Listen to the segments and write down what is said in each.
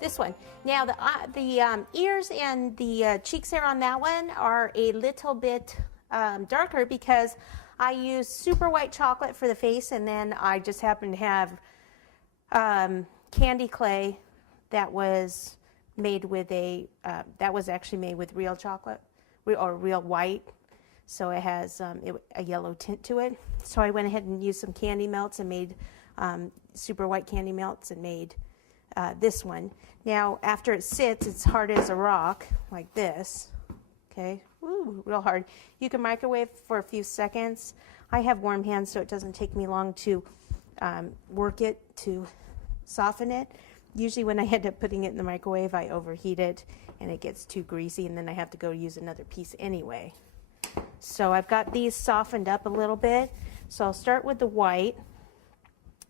This one. Now the ears and the cheeks hair on that one are a little bit darker because I use super white chocolate for the face, and then I just happen to have candy clay that was made with that was actually made with real chocolate or real white, so it has a yellow tint to it. So I went ahead and used some candy melts and made super white candy melts and made this one. Now after it sits, it's hard as a rock like this. Okay, ooh, real hard. You can microwave for a few seconds. I have warm hands, so it doesn't take me long to work it to soften it. Usually when I end up putting it in the microwave, I overheat it and it gets too greasy, and then I have to go use another piece anyway. So I've got these softened up a little bit. So I'll start with the white,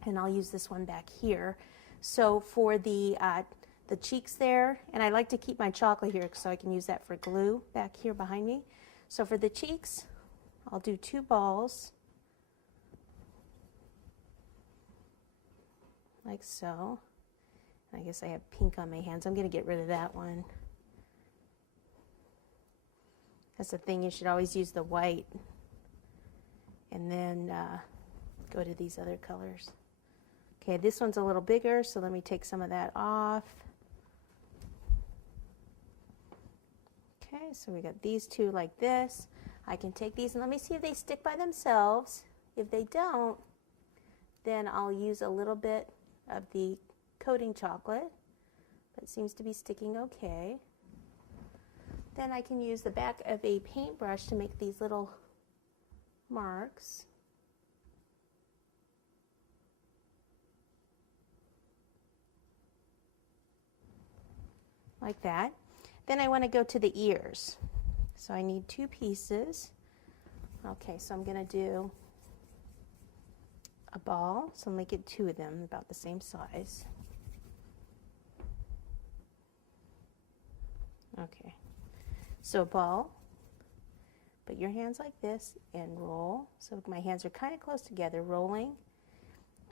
and I'll use this one back here. So for the cheeks there, and I like to keep my chocolate here so I can use that for glue back here behind me. So for the cheeks, I'll do 2 balls, like so. I guess I have pink on my hands. I'm going to get rid of that one. That's the thing, you should always use the white and then go to these other colors. Okay, this one's a little bigger, so let me take some of that off. Okay, so we got these 2 like this. I can take these and let me see if they stick by themselves. If they don't, then I'll use a little bit of the coating chocolate, but it seems to be sticking okay. Then I can use the back of a paintbrush to make these little marks. Like that. Then I want to go to the ears. So I need 2 pieces. Okay, so I'm going to do a ball. So I'll make it 2 of them, about the same size. Okay, so a ball, put your hands like this and roll. So my hands are kind of close together, rolling.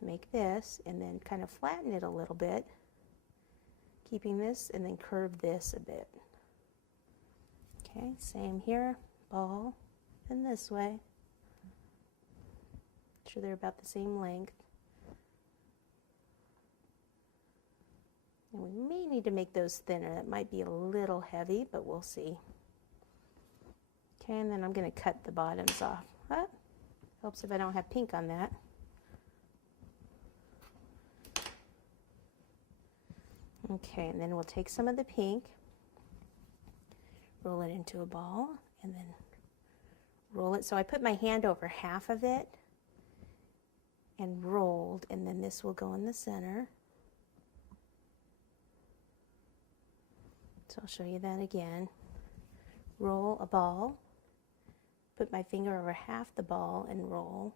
Make this and then kind of flatten it a little bit, keeping this, and then curve this a bit. Okay, same here, ball, and this way. Make sure they're about the same length. And we may need to make those thinner. That might be a little heavy, but we'll see. Okay, and then I'm going to cut the bottoms off. Helps if I don't have pink on that. Okay, and then we'll take some of the pink, roll it into a ball, and then roll it. So I put my hand over half of it and rolled, and then this will go in the center. So I'll show you that again. Roll a ball, put my finger over half the ball and roll.